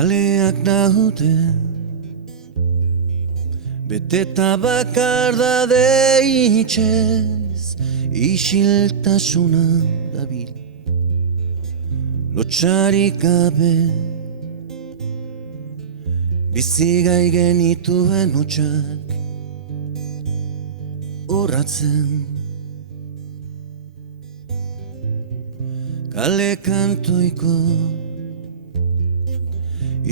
Kaleak naute beteta bakardade itxez isiltasuna dabil lotxarik gabe bizigai genituen hotxak urratzen kale kantoiko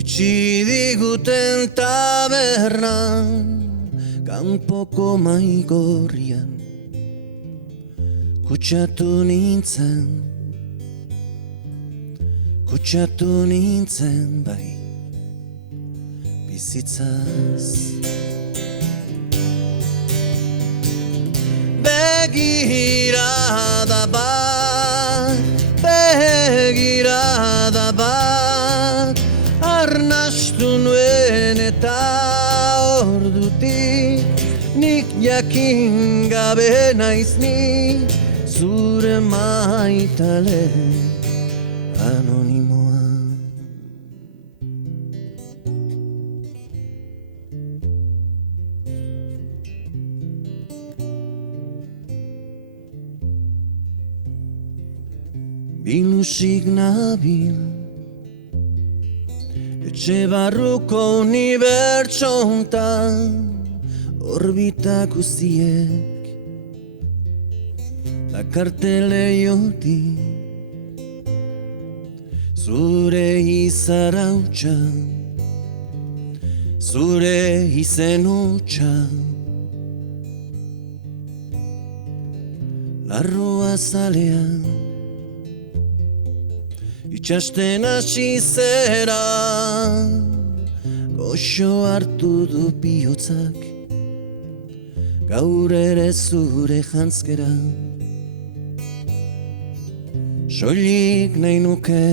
itxi diguten tabernan kanpoko maigorrian kutsatu nintzen bai bizitzaz begirada bat arnastu nuen eta ordutik nik jakin gabe naiz ni zure maitale anonimoa. Bilusik nabil etxe barruko unibertso hontan orbita guztiek dakarte leiotik zure izarautxa zure izen hutsa larroa zalean itxasten hasi zera goxo hartu du bihotzak gaur ere zure jantzkera soilik nahi nuke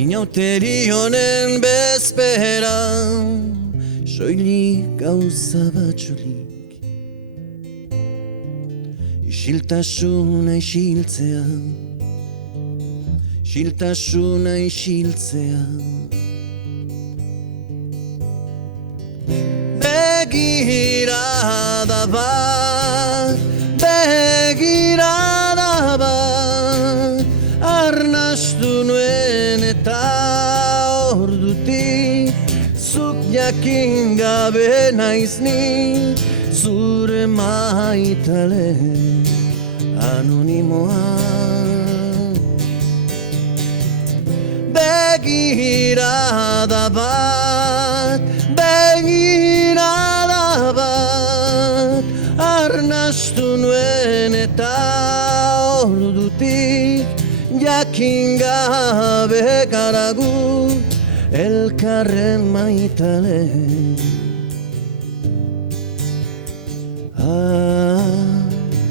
inauteri honen bezpera soilik gauza batzulik isiltasuna isiltzea isiltasuna isiltzea begirada bat arnastu nuen eta ordutik zuk jakin gabe naiz ni zure maitale anonimoa. Begirada bat arnastu nuen eta ordutik jakin gabe garagu elkarren maitale anonimoak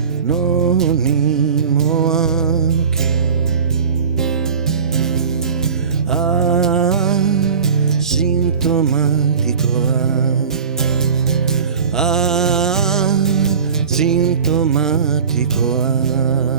sintomatikoa